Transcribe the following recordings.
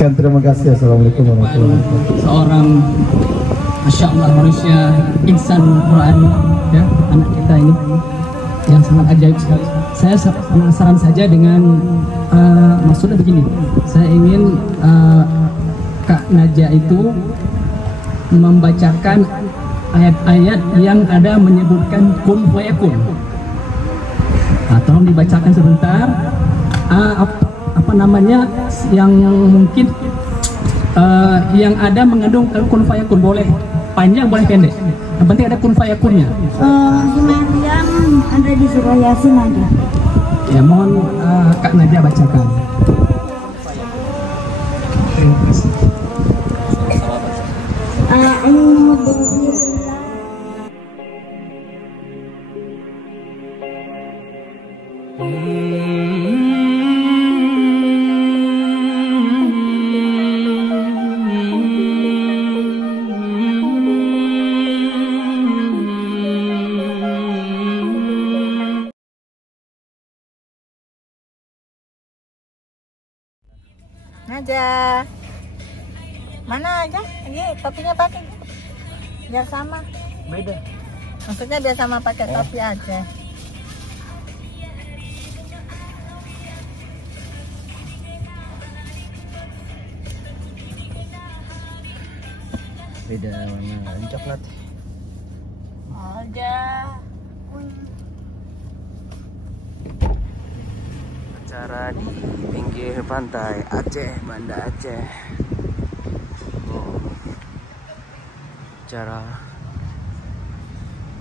Sekian, terima kasih. Assalamualaikum warahmatullahi wabarakatuh. Seorang Masya Allah manusia insan Quran, ya, anak kita ini yang sangat ajaib sekali. Saya penasaran saja dengan maksudnya begini. Saya ingin Kak Naja itu membacakan ayat-ayat yang ada menyebutkan kun fayakun. Tolong dibacakan sebentar. Apa namanya yang mungkin yang ada mengandung kun fayakun, boleh panjang boleh pendek, yang penting ada kun fayakunnya. Yang ada di surah Yasin aja. Ya, mohon Kak Naja bacakan. Naja, mana aja? Ini topinya pakai biar sama. Beda. Maksudnya biar sama pakai topi aja. Beda warna coklat. Aja. Acara di pinggir pantai Aceh, Banda Aceh. Acara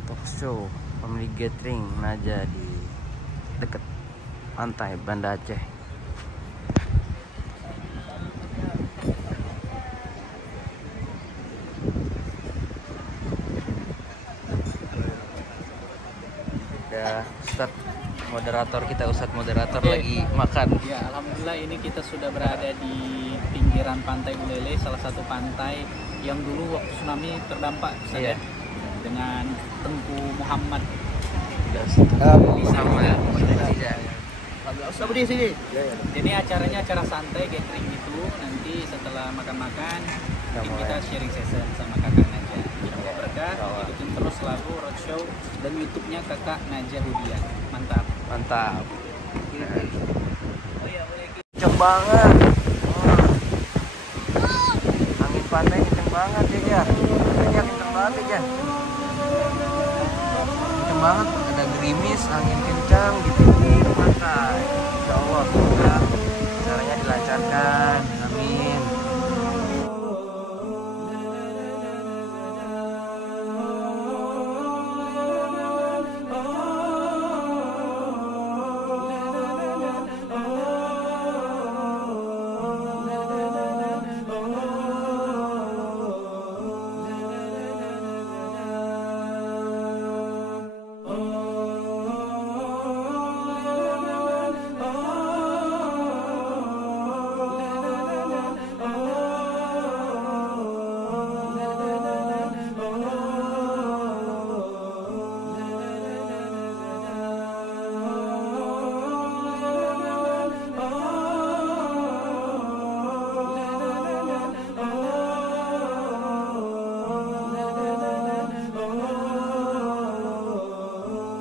talk show family gathering Naja di dekat pantai Banda Aceh. Udah start moderator kita, Ustadz moderator lagi makan. Ya, alhamdulillah ini kita sudah berada di pinggiran pantai Buleleng, salah satu pantai yang dulu waktu tsunami terdampak, Iya. dengan Tengku Muhammad. Sama ya. Di sini. Jadi acaranya acara santai gathering gitu. Nanti setelah makan-makan kita sharing session sama Kakak Naja. Semoga berkah, ikutin terus lagu roadshow dan YouTube-nya Kakak Naja Hudian. Mantap. Mantap. Kenceng banget. Angin pantai kenceng banget ya. Anginnya kenceng banget ya. Kenceng banget, ada gerimis, angin kencang di pinggir pantai. Insya Allah semoga acaranya dilancarkan. Amin.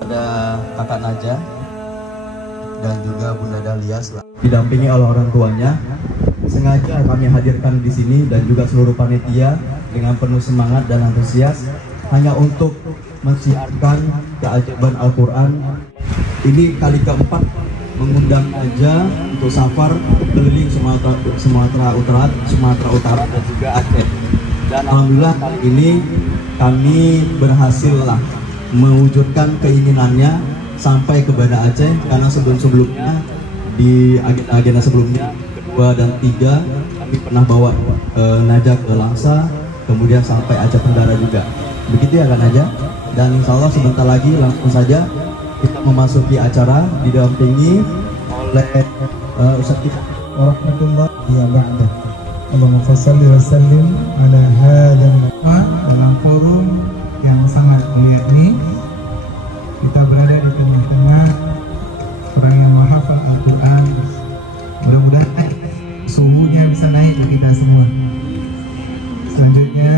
Ada Kakak Naja dan juga Bunda Dahlia didampingi oleh orang tuanya. Sengaja kami hadirkan di sini dan juga seluruh panitia dengan penuh semangat dan antusias hanya untuk mensiarkan keajaiban Al-Quran. Ini kali keempat mengundang Naja untuk safar keliling Sumatera Utara dan juga Aceh. Dan alhamdulillah kali ini kami berhasil mewujudkan keinginannya sampai ke Banda Aceh, karena sebelumnya di agenda sebelumnya kedua dan tiga kami pernah bawa Naja ke Langsa, kemudian sampai Aceh Tenggara juga. Begitu ya Kak Naja. Dan insya Allah sebentar lagi langsung saja kita memasuki acara didampingi oleh Ustaz kita warahmatullahi wabarakatuh. Allahumma shalli wa sallim ala hadzal dalam forum yang sangat mulia ini. Kita berada di tengah-tengah orang yang menghafal Al-Quran. Mudah-mudahan suhunya bisa naik kita semua. Selanjutnya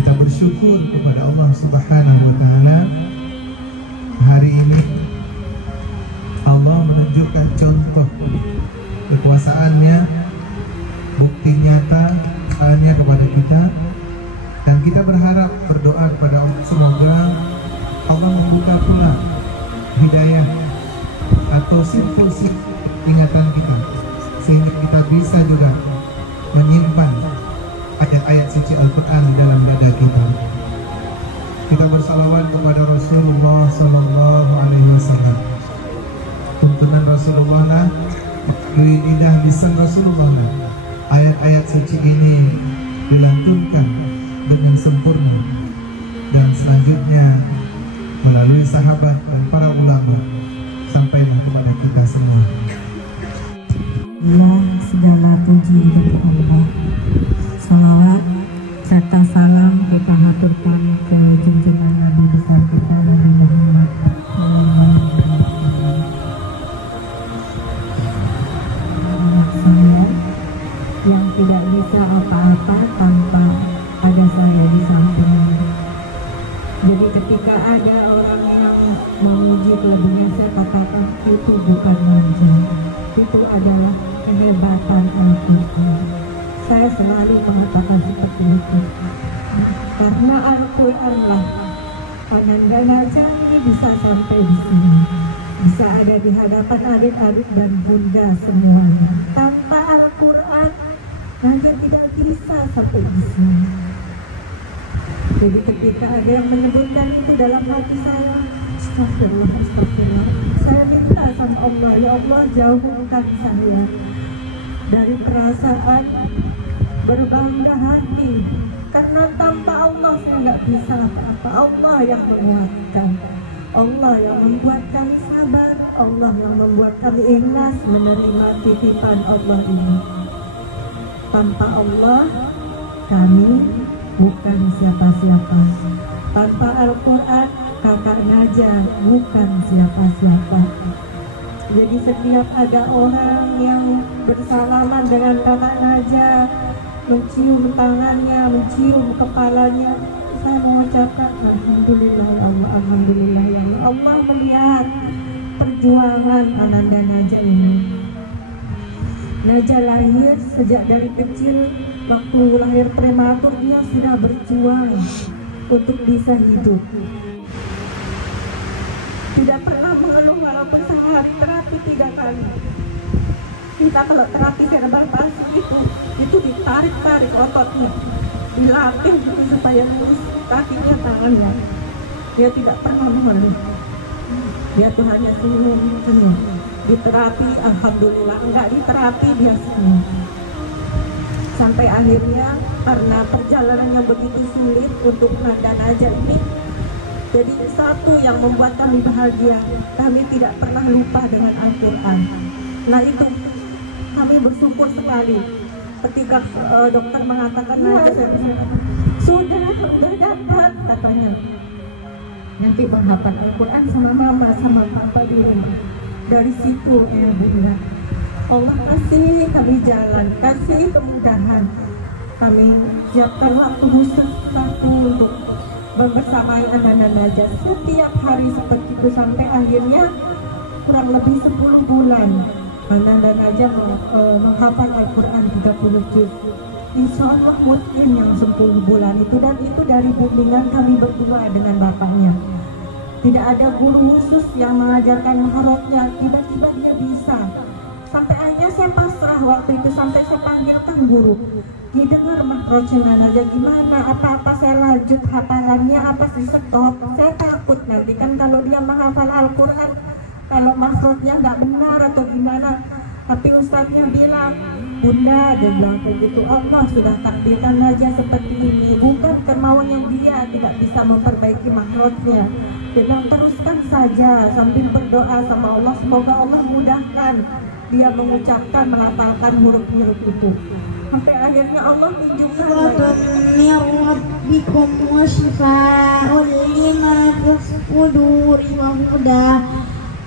kita bersyukur kepada Allah Subhanahu wa Ta'ala. Hari ini Allah menunjukkan contoh kekuasaannya, bukti nyata kepada kita, dan kita berharap, berdoa kepada Allah semoga Allah membuka pula hidayah atau simpul-simpul ingatan kita, sehingga kita bisa juga menyimpan ayat-ayat suci Al-Quran dalam dada kita. Kita bersalawat kepada Rasulullah Sallallahu Alaihi Wasallam. Tuntunan Rasulullah lah, lidah lisan Rasulullah lah, ayat-ayat suci ini dilantunkan dengan sempurna, dan selanjutnya melalui sahabat dan para ulama sampailah kepada kita semua. Ya, segala puji bagi Allah. Salawat serta salam kita haturkan ke junjungan Nabi besar kita Nabi Muhammad yang tidak bisa apa-apa tanpa ada saya di sampingnya. Jadi ketika ada orang yang memuji kelebihannya, saya katakan itu bukan manja, itu adalah kehebatan Al-Quran. Saya selalu mengatakan seperti itu, karena Al-Quran lah Ananda Najah ini bisa sampai di sini, bisa ada di hadapan adik-adik dan bunda semuanya. Tanpa Al-Quran Najah tidak bisa sampai di sini. Jadi ketika ada yang menyebutkan itu dalam hati saya, astagfirullah, astagfirullah, saya minta sama Allah, ya Allah jauhkan saya dari perasaan berbangga hati, karena tanpa Allah saya nggak bisa apa-apa. Allah yang menguatkan, Allah yang membuat kami sabar, Allah yang membuat kami ikhlas menerima titipan Allah ini. Tanpa Allah kami bukan siapa-siapa. Tanpa Al-Quran kakak Najah bukan siapa-siapa. Jadi setiap ada orang yang bersalaman dengan kakak Najah, mencium tangannya, mencium kepalanya, saya mengucapkan alhamdulillah ya Allah, alhamdulillah ya Allah. Allah melihat perjuangan Ananda Najah ini. Najah lahir sejak dari kecil, waktu lahir prematur dia sudah berjuang untuk bisa hidup. Tidak pernah mengeluh walaupun sehari terapi 3 kali. Kita kalau terapi cerebral palsy itu ditarik-tarik ototnya, dilatih gitu supaya lurus kakinya, tangannya. Dia tidak pernah mengeluh. Dia tuh hanya senyum. Di terapi alhamdulillah, enggak di terapi dia senyum. Sampai akhirnya karena perjalanannya begitu sulit untuk Ananda Najah ini, jadi satu yang membuat kami bahagia, kami tidak pernah lupa dengan Al-Quran. Nah itu kami bersyukur sekali ketika dokter mengatakan Najah sudah dapat katanya, nanti menghafal Al-Quran sama mama sama papa di rumah. Dari situ ya bunda, Allah kasih kami jalan, kasih kemudahan. Kami siapkan waktu khusus untuk membersamai Ananda Najah setiap hari seperti itu, sampai akhirnya kurang lebih 10 bulan Ananda Najah menghafal Al-Quran 30 juz. Insya Allah mungkin yang 10 bulan itu, dan itu dari bimbingan kami berdua dengan bapaknya. Tidak ada guru khusus yang mengajarkan maharotnya, tiba-tiba dia bisa. Sampai akhirnya saya pasrah waktu itu, sampai saya panggilkan guru. Didengar maharotnya Najah gimana, apa-apa saya lanjut hafalannya, apa sih stop. Saya takut nanti kan kalau dia menghafal Al-Quran, kalau maharotnya nggak benar atau gimana. Tapi ustadznya bilang, bunda, dia bilang kayak gitu, Allah sudah takdirkan Najah seperti ini, bukan kemauannya dia tidak bisa memperbaiki makrotnya. Dia bilang teruskan saja sambil berdoa sama Allah, semoga Allah mudahkan dia mengucapkan, melafalkan huruf-huruf itu. Sampai akhirnya Allah tunjukkan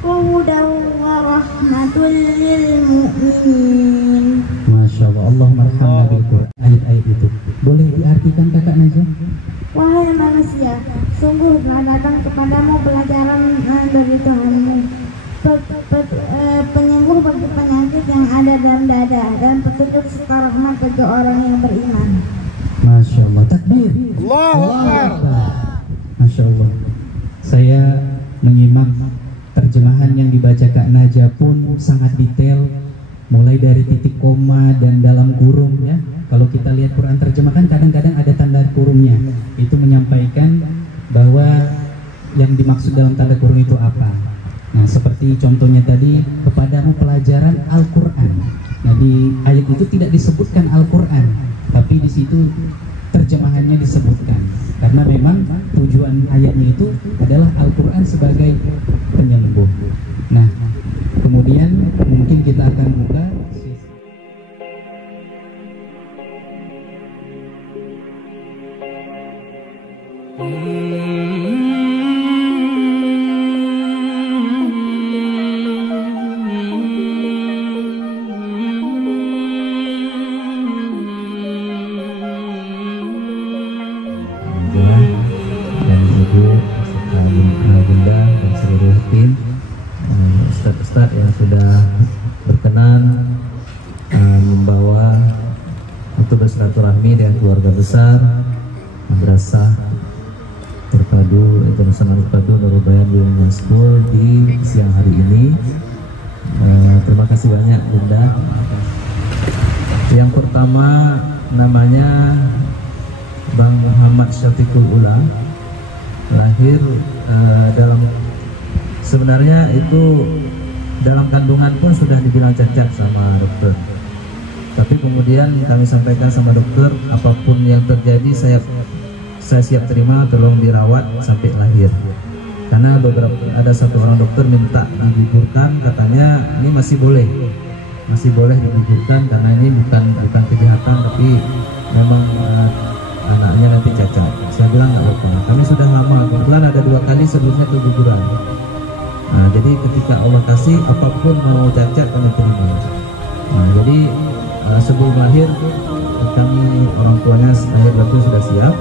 وهدى ورحمة للمؤمنين. Masya Allah. Allahumma arhamna bil Qur'an. Ayat-ayat itu boleh diartikan Kakak Najah? Wahai manusia, sungguh telah datang kepadamu pelajaran dari Tuhanmu, penyembuh bagi penyakit yang ada dalam dada, dan petunjuk serta rahmat bagi orang yang beriman. Masya Allah. Takbir. Allah. Masya Allah. Saya menyimak terjemahan yang dibaca Kak Najah pun sangat detail, mulai dari titik koma dan dalam kurung ya. Kalau kita lihat Quran terjemahan kadang-kadang ada tanda kurungnya. Itu menyampaikan bahwa yang dimaksud dalam tanda kurung itu apa. Nah, seperti contohnya tadi, kepadamu pelajaran Al-Quran. Nah, di ayat itu tidak disebutkan Al-Quran, tapi di situ terjemahannya disebutkan. Karena memang tujuan ayatnya itu adalah Al-Quran sebagai penyembuh. Nah, kemudian mungkin kita akan buka. Ustadz yang sudah berkenan membawa untuk bersilaturahmi dengan keluarga besar Madrasah Terpadu Internasional Terpadu Nurul Bayan William School di siang hari ini. Terima kasih banyak Bunda. Yang pertama namanya Bang Muhammad Syafiqul Ula, lahir dalam sebenarnya itu dalam kandungan pun sudah dibilang cacat sama dokter. Tapi kemudian kami sampaikan sama dokter, apapun yang terjadi saya siap terima, tolong dirawat sampai lahir. Karena ada satu orang dokter minta digugurkan, katanya ini masih boleh digugurkan karena ini bukan kejahatan, tapi memang anaknya nanti cacat. Saya bilang nggak apa-apa. Kami sudah lama, kebetulan ada 2 kali sebelumnya keguguran. Nah, jadi ketika Allah kasih, apapun mau cacat kami terima. Nah, jadi sebelum lahir kami orang tuanya lahir batin sudah siap.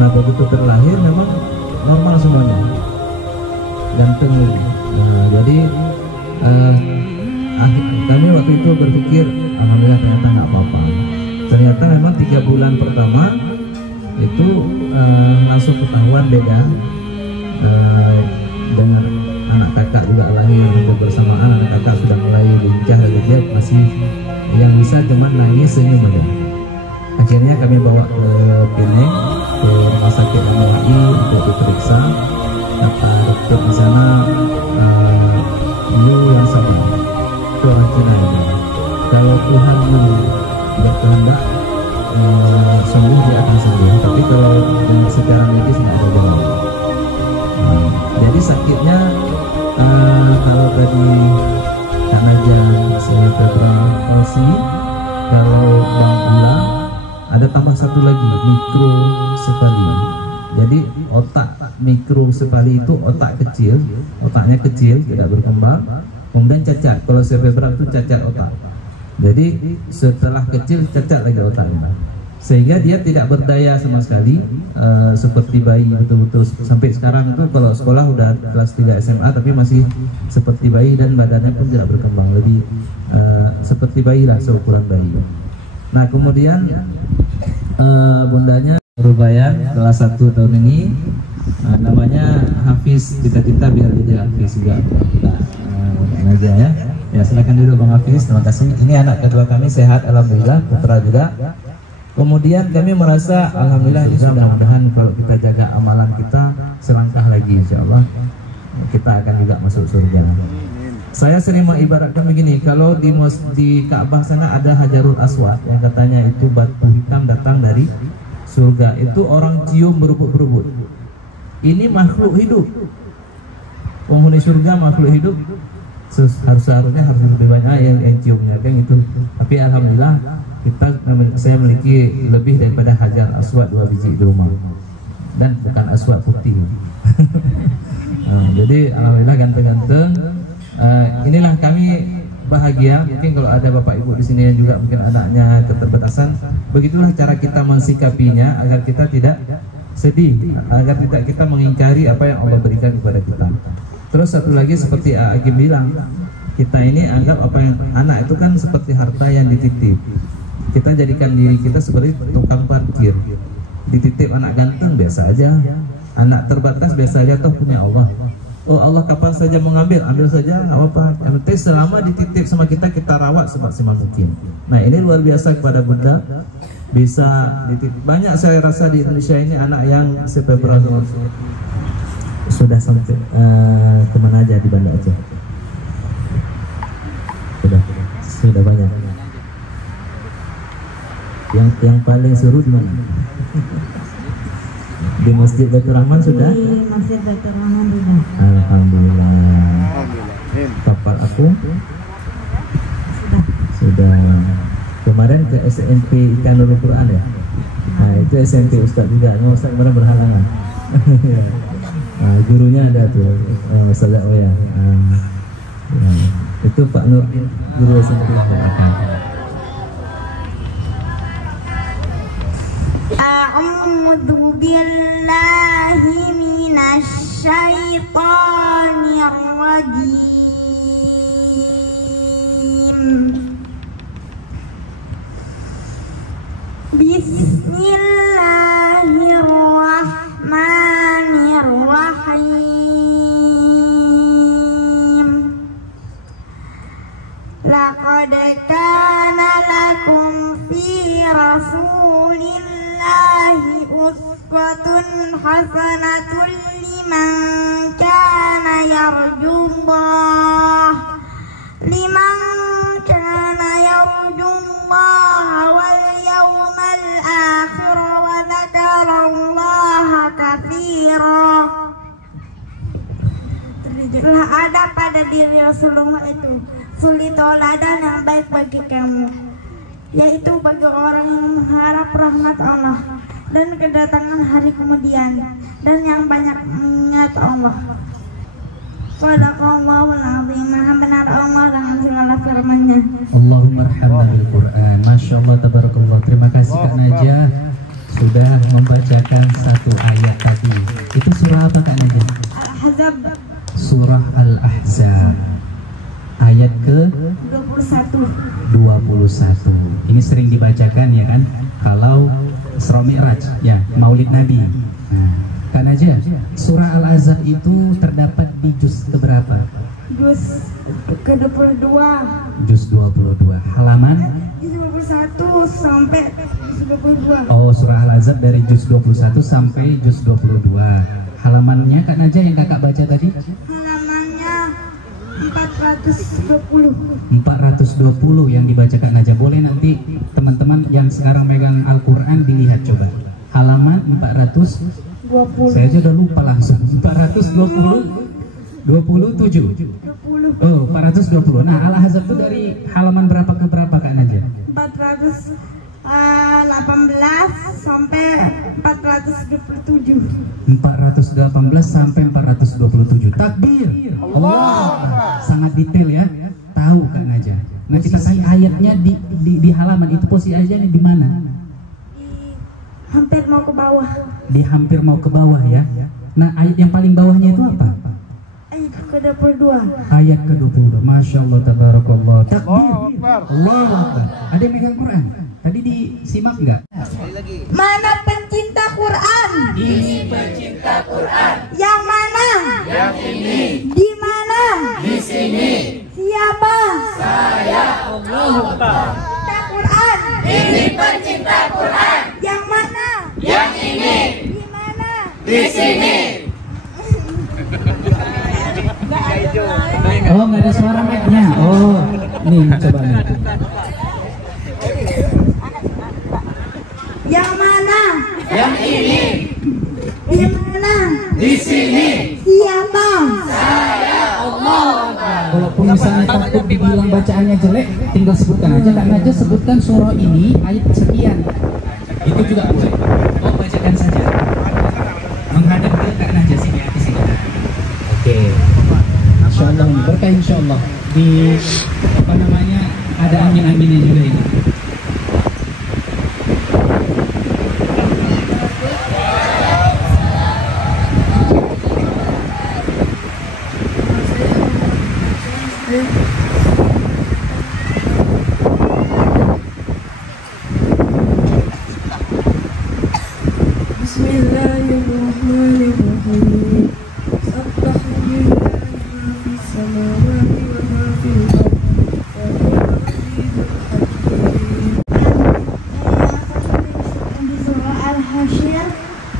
Nah, begitu terlahir memang normal semuanya, ganteng. Nah, jadi kami waktu itu berpikir alhamdulillah ternyata nggak apa-apa. Ternyata memang 3 bulan pertama itu langsung ketahuan beda dengan anak kakak juga lahir hampir bersamaan. Anak kakak sudah mulai lincah, dia masih yang bisa cuma nangis senyum aja. Akhirnya kami bawa ke Pineng, ke rumah sakit MUI untuk diperiksa. Kata dokter di sana, you yang sabar, itu orang Cina ini. Kalau Tuhan tidak kehendak sembuh, dia akan sembuh. Tapi kalau secara medis nggak ada jalan. Jadi sakitnya kalau tadi karena cerebral palsy, kalau Bang Ula ada tambah satu lagi, mikrosefali. Jadi otak mikrosefali itu otak kecil, otaknya kecil tidak berkembang, kemudian cacat. Kalau cerebral itu cacat otak. Jadi setelah kecil cacat lagi otaknya, sehingga dia tidak berdaya sama sekali, seperti bayi betul-betul. Sampai sekarang itu kalau sekolah udah kelas 3 SMA tapi masih seperti bayi dan badannya pun tidak berkembang, lebih seperti bayi lah, seukuran bayi. Nah, kemudian bundanya Rubayan kelas 1 tahun ini, namanya Hafiz, cita-cita biar jadi Hafiz juga. Nah, aja ya. Ya, silakan dulu Bang Hafiz. Terima kasih. Ini anak kedua kami, sehat alhamdulillah, putra juga. Kemudian kami merasa alhamdulillah ini sudah, mudah-mudahan kalau kita jaga amalan kita selangkah lagi insyaallah kita akan juga masuk surga. Saya sering mengibaratkan begini, kalau di Ka'bah sana ada Hajarul Aswad yang katanya itu batu hitam datang dari surga, itu orang cium berebut-berebut. Ini makhluk hidup, penghuni surga makhluk hidup, harusnya harus lebih banyak yang ciumnya kan itu. Tapi alhamdulillah saya memiliki lebih daripada Hajar Aswad 2 biji di rumah, dan bukan aswad putih. Jadi alhamdulillah ganteng-ganteng. Inilah kami bahagia. Mungkin kalau ada bapak ibu di sini yang juga mungkin anaknya keterbatasan, begitulah cara kita mensikapinya agar kita tidak sedih, agar tidak kita mengingkari apa yang Allah berikan kepada kita. Terus satu lagi seperti Agim bilang, kita ini anggap apa yang anak itu kan seperti harta yang dititip. Kita jadikan diri kita seperti tukang parkir. Dititip anak ganteng biasa aja, anak terbatas biasa aja, toh punya Allah. Oh Allah kapan saja mau ngambil, ambil saja, nggak apa-apa. Yang penting selama dititip sama kita, kita rawat semaksimal mungkin. Nah ini luar biasa kepada Bunda, bisa dititip. Banyak saya rasa di Indonesia ini anak yang sepebrano sudah sampai kemana aja di Banda Aceh? Sudah banyak. Yang paling seru di mana? Di Masjid Baitur Rahman sudah? Di Masjid Baitur Rahman juga. Alhamdulillah. Kapal aku? Sudah. Kemarin ke SMP Ikan Nurul Quran ya? Nah itu SMP Ustaz juga. Ustaz kemarin berhalangan. Nah, gurunya ada tuh, Ustaz Oya. Itu Pak Nur, guru SMP. A'udzu billahi minasy syaithanir rajim. Bismillahirrahmanirrahim. Laqad kana lakum fi rasulillahi uswatun hasanatun liman kana yarjullaha wal yawmal akhir wa dzakarallaha katsira. Telah ada pada diri Rasulullah itu suri tauladan yang baik bagi kamu, yaitu bagi orang yang mengharap rahmat Allah dan kedatangan hari kemudian, dan yang banyak mengingat Allah. Shadaqallahul azim. Maha benar Allah dengan segala firman-Nya. Allahumma arhamna bil Quran. Masya Allah, tabarakallah. Terima kasih Kak Najah sudah membacakan satu ayat tadi. Itu surah apa Kak Najah? Al-Ahzab. Surah Al-Ahzab ayat ke 21. Ini sering dibacakan ya kan, kalau Isra Mi'raj ya, Maulid Nabi. Nah, Kak Najah, surah Al-Ahzab itu terdapat di juz keberapa? Juz ke-22. Juz 22. Halaman? Juz 21 sampai juz 22. Oh, surah Al-Ahzab dari juz 21 sampai juz 22. Halamannya Kak Najah yang kakak baca tadi? Halamannya 420. 420 yang dibaca Kak Najah. Boleh nanti teman-teman yang sekarang megang Al-Quran dilihat coba. Halaman 420. Saya aja udah lupa langsung. 427. Oh, 420. Nah, Al-Ahzab itu dari halaman berapa ke berapa Kak Najah? 418 sampai 427. 418 sampai 427. Takbir. Allah. Sangat detail ya. Tahu Kak Najah. Nah, kita tanya ayatnya di halaman itu, posisi ayatnya di mana? Hampir mau ke bawah. Di hampir mau ke bawah ya. Nah, ayat yang paling bawahnya itu apa? Ayat ke-22. Ayat ke-22. Masya Allah, tabarakallah. Takbir. Allahu Akbar. Ada yang megang Quran? Tadi disimak nggak? Mana pencinta Quran? Ini pencinta Quran. Yang mana? Yang ini. Di mana? Di sini. Siapa? Saya. Allahu Akbar. Pencinta Quran. Ini pencinta Quran. Yang mana? Yang ini. Di mana? Di sini. Oh, nggak ada suara mic-nya. Oh, nih coba nih. Yang mana? Yang ini. Di mana? Di sini. Siapa? Saya. Allahu Akbar. Walaupun misalnya takut dibilang bacaannya jelek, tinggal sebutkan aja. Kak Najah sebutkan surah ini ayat sekian. Itu juga boleh. Oh, bacakan saja. Menghadap ke Kak Najah sini ya, di sini. Oke. Insyaallah berkah insyaallah di ada angin-anginnya juga ini. Bismillahirrahmanirrahim. Di surah Al-Hasyr,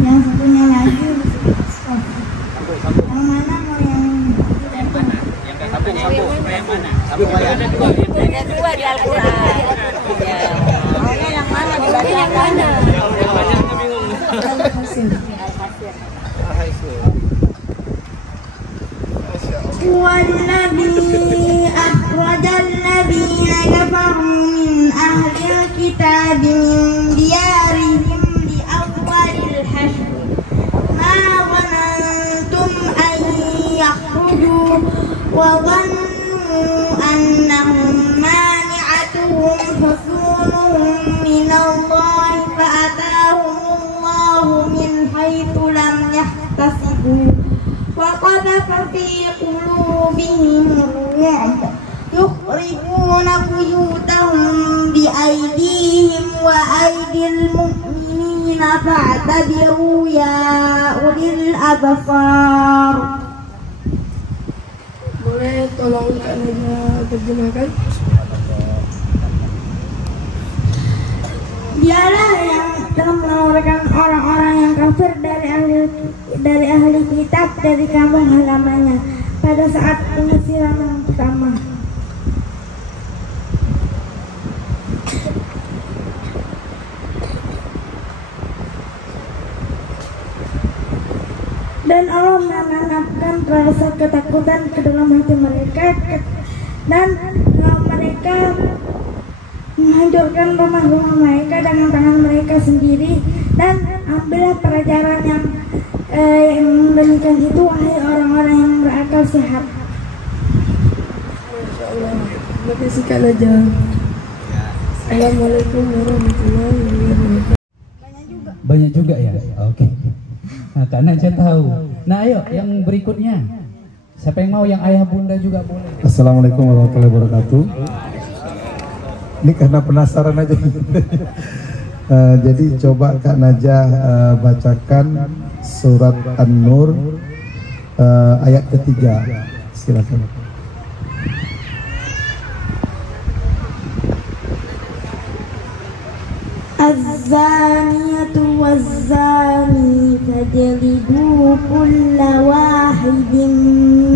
yang satunya lagi yang mana mau yang mana? Ada dua di Al-Quran. Yang mana? Dibagi yang mana? والذي أخرج الذين كفروا من أهل الكتاب من ديارهم لأول الحشر ما ظننتم أن يخرجوا وظنوا أنهم مانعتهم حصونهم من الله فأتاهم الله من حيث لم يحتسبوا وقذف في قلوبهم الرعب يخربون بيوتهم بأيديهم وأيدي المؤمنين فاعتبروا يا أولي الأبصار. Boleh tolong Kak Naja terjemahkan? Dialah yang telah mengeluarkan orang-orang yang kafir dari ahli kitab dari kampung halamannya pada saat pengusiran yang pertama. Dan Allah menanamkan rasa ketakutan ke dalam hati mereka dan mereka menghancurkan rumah-rumah mereka dengan tangan mereka sendiri. Dan ambillah pelajaran yang demikian itu wahai orang-orang yang berakal sehat. Masya Allah. Terima kasih Kak Naja. Assalamualaikum warahmatullahi wabarakatuh. Banyak juga ya. Oke. Nah, Kak Naja tahu. Nah, ayo yang berikutnya. Siapa yang mau, yang ayah bunda juga boleh. Assalamualaikum warahmatullahi wabarakatuh. Ini karena penasaran aja. Jadi coba Kak Naja bacakan surat An-Nur ayat ketiga. Silakan. Az-zaniyatu waz-zani fajlidu kulla wahidin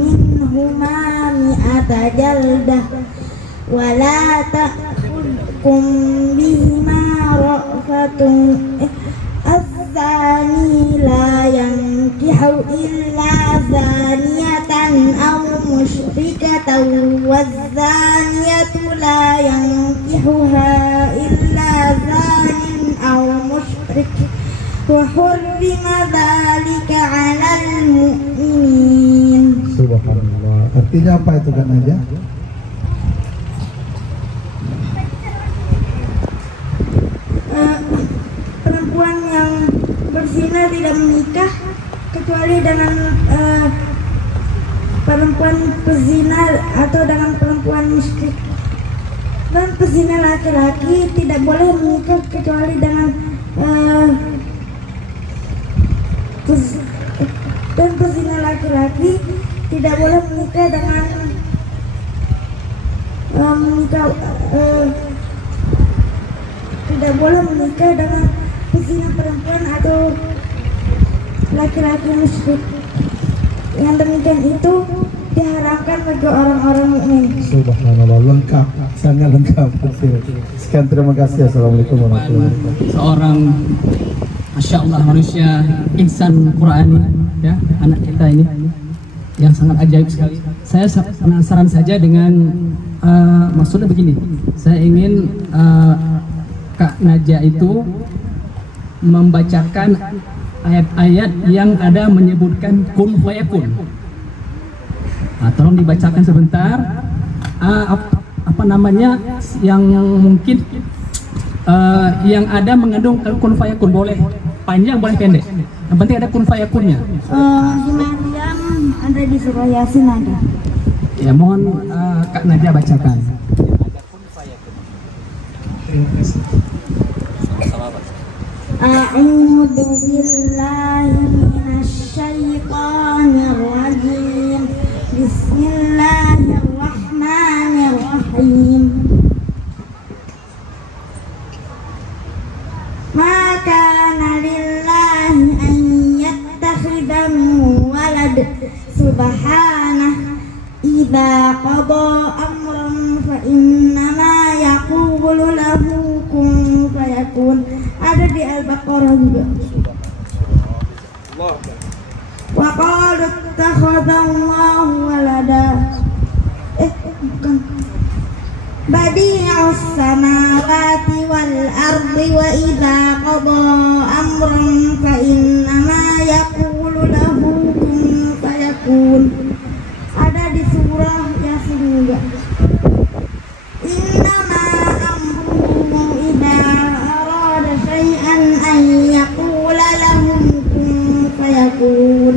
minhuma mi'ata jaldah wa la ta'khudhukum bihima ra'fatun az-zani la yankihu illa zaniyatan aw musyrikatan waz-zaniyatu la yankihuha illa zanin aw musyrik wa hurrima dzalika 'alal mu'minin. Subhanallah. Artinya apa itu Kak Naja? Perempuan yang berzina tidak menikah kecuali dengan perempuan pezina atau dengan perempuan musyrik, dan pezina laki-laki tidak boleh menikah kecuali dengan dan pezina laki-laki tidak boleh menikah dengan tidak boleh menikah dengan pezina perempuan atau laki-laki musyrik. Yang demikian itu diharamkan bagi orang-orang mukmin. Subhanallah, lengkap, sangat lengkap. Sekian, terima kasih. Assalamualaikum warahmatullahi wabarakatuh. Seorang Masya Allah manusia insan Qurani, ya, anak kita ini yang sangat ajaib sekali. Saya penasaran saja dengan maksudnya begini. Saya ingin Kak Naja itu membacakan ayat-ayat yang ada menyebutkan kun fayakun. Nah, tolong dibacakan sebentar. apa namanya yang mungkin yang ada mengandung kun fayakun, boleh panjang boleh pendek, yang penting ada kun fayakunnya. Di Maryam ada, di surah Yasin ada. Ya mohon Kak Najah bacakan. A'udzu billahi minasyaitonir rajim. Bismillahirrahmanirrahim. Ma kana lillahi an yattakhidha min walad, subhanahu idza qada amran fa innama yaqulu lahu kun fayakun. Ada di Al-Baqarah juga. Wa qalu ittakhadallahu walada. Bukan. Badi'us samawati wal ardi wa idza qada amran fa innama yaqulu lahu kun fayakun. Ada di surah Yasin juga. Innama amruhu idza arada syai'an an yaqula lahu kun fayakun.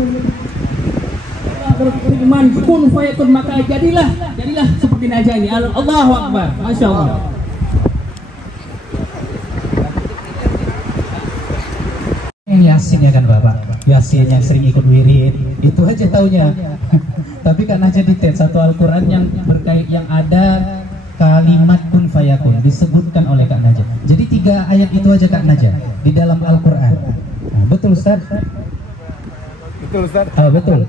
Berfirman kun fayakun, maka jadilah seperti Najah ini. Allahu Akbar, Masya Allah. Yasin ya kan Bapak, Yasin yang sering ikut wirid, itu aja taunya. Tapi Kak Najah detail satu Al-Quran yang berkait, yang ada kalimat kun fayakun disebutkan oleh Kak Najah. Jadi 3 ayat itu aja Kak Najah di dalam Al-Quran. Nah, betul Ustaz? Betul Ustaz? Betul.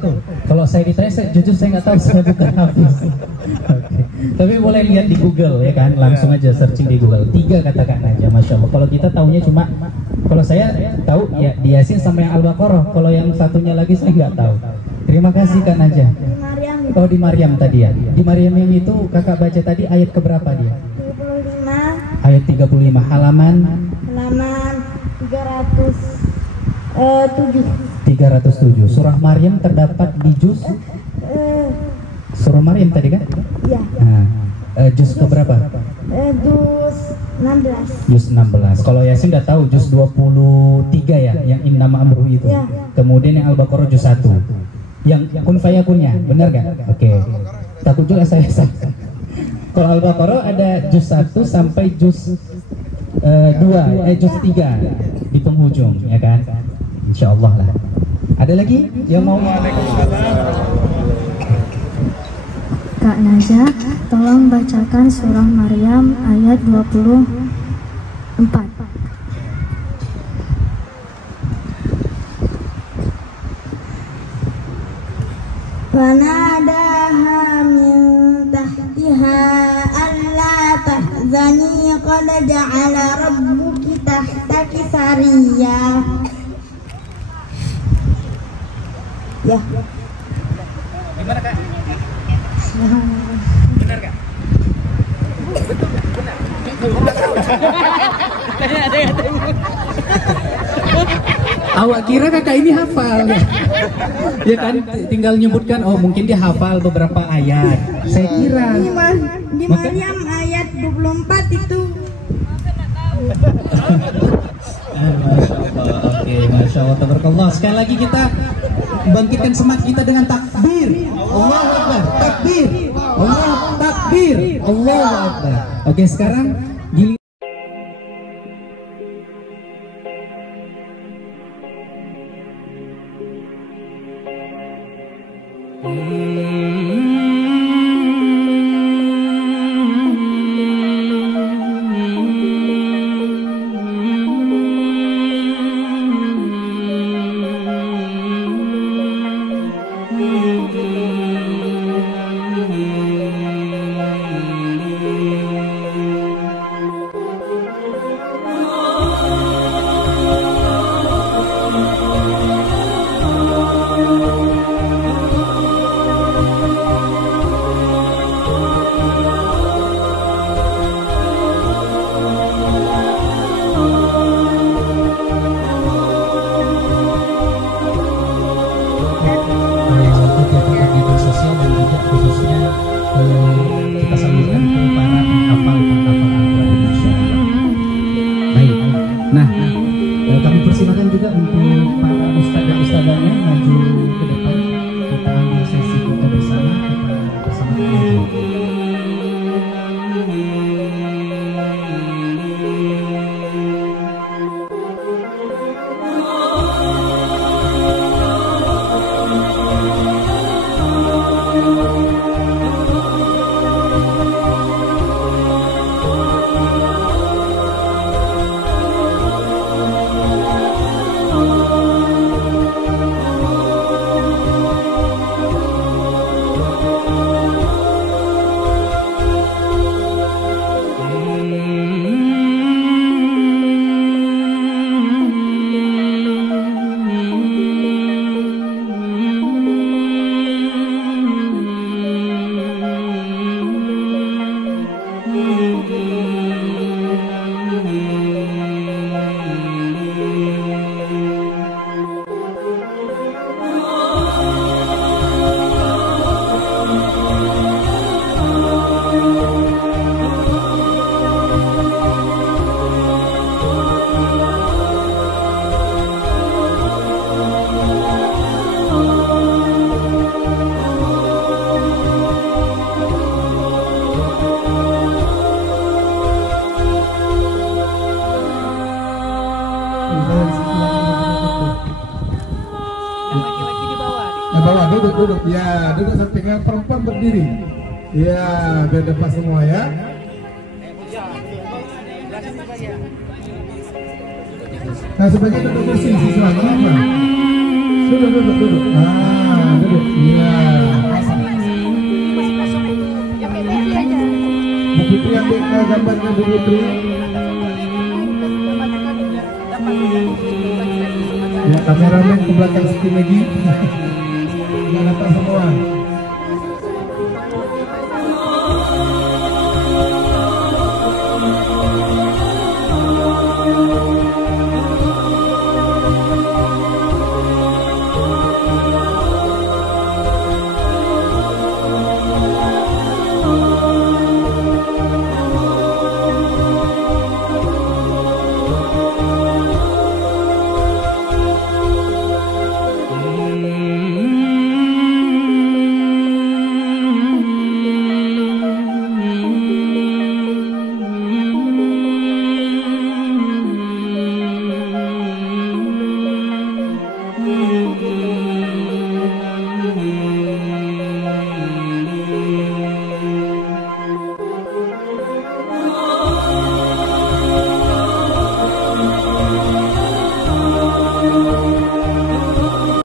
Kalau saya ditanya, jujur saya nggak tahu, saya bukan hafiz. Okay. Tapi boleh lihat di Google ya kan, langsung aja searching di Google. 3 kata Kak Najah, Masya Allah. Kalau kita tahunya cuma, kalau saya tahu ya di Yasin sama yang Al-Baqarah. Kalau yang satunya lagi saya nggak tahu. Terima kasih Kak Najah. Oh di Maryam tadi ya. Di Maryam yang itu kakak baca tadi ayat keberapa dia? 35. Ayat 35, halaman 307. Surah Maryam terdapat di juz Surah Maryam tadi kan? Iya. Nah, juz keberapa? Juz 16. Juz 16. Kalau Yasin udah tahu juz 23 ya, yang innama amruhu itu. Ya. Kemudian yang Al-Baqarah juz 1. Yang kun fayakunnya, benar gak? Oke. Takut juga saya salah. Kalau Al-Baqarah ada juz 1 sampai juz 2, juz 3 di penghujung, ya kan? Insya Allah lah. Ada lagi yang mau? Kak Najah, tolong bacakan surah Maryam ayat 24. Fanadaha min tahtiha alla tahzani qad ja'ala rabbuki tahtaki sariyya. Ya. Gimana Kak? Benar Kak? Awak kira kakak ini hafal ya kan, tinggal nyebutkan oh mungkin dia hafal beberapa ayat. Saya kira Di Maryam ayat 24 itu. Masya Allah. Oke, Masya Allah, tabarakallah. Sekali lagi kita bangkitkan semangat kita dengan takbir. Allahu Akbar. Takbir. Allah takbir. Allahu Akbar. Oke, sekarang giliran juga untuk para ustadz dan ustadzanya maju ke depan. Kita ambil sesi kita bersama, kita bersama mengaji. Duduk ya, duduk sampingnya perempuan berdiri ya, biar depan semua ya. Nah sebagai duduk kursi siswa kenapa? Duduk duduk ya. Bu Putri ambil gambarnya Bu Putri ya, kameramen ke belakang sedikit lagi. Datang semua.